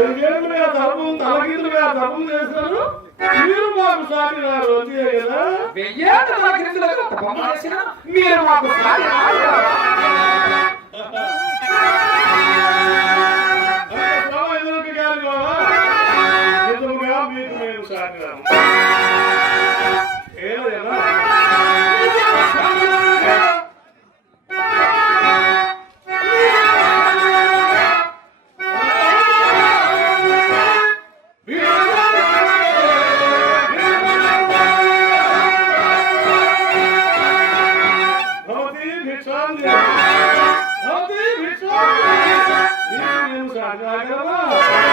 ఎనిమిదిగా ధర్మం తలకిందుగా ధర్మం చేస్తారు మీరు మాకు సాటి రారు అంతే కదా. వెయ్యేళ్ళ తల చేసిన మీరు మాకు సాటి రారు. దేవి.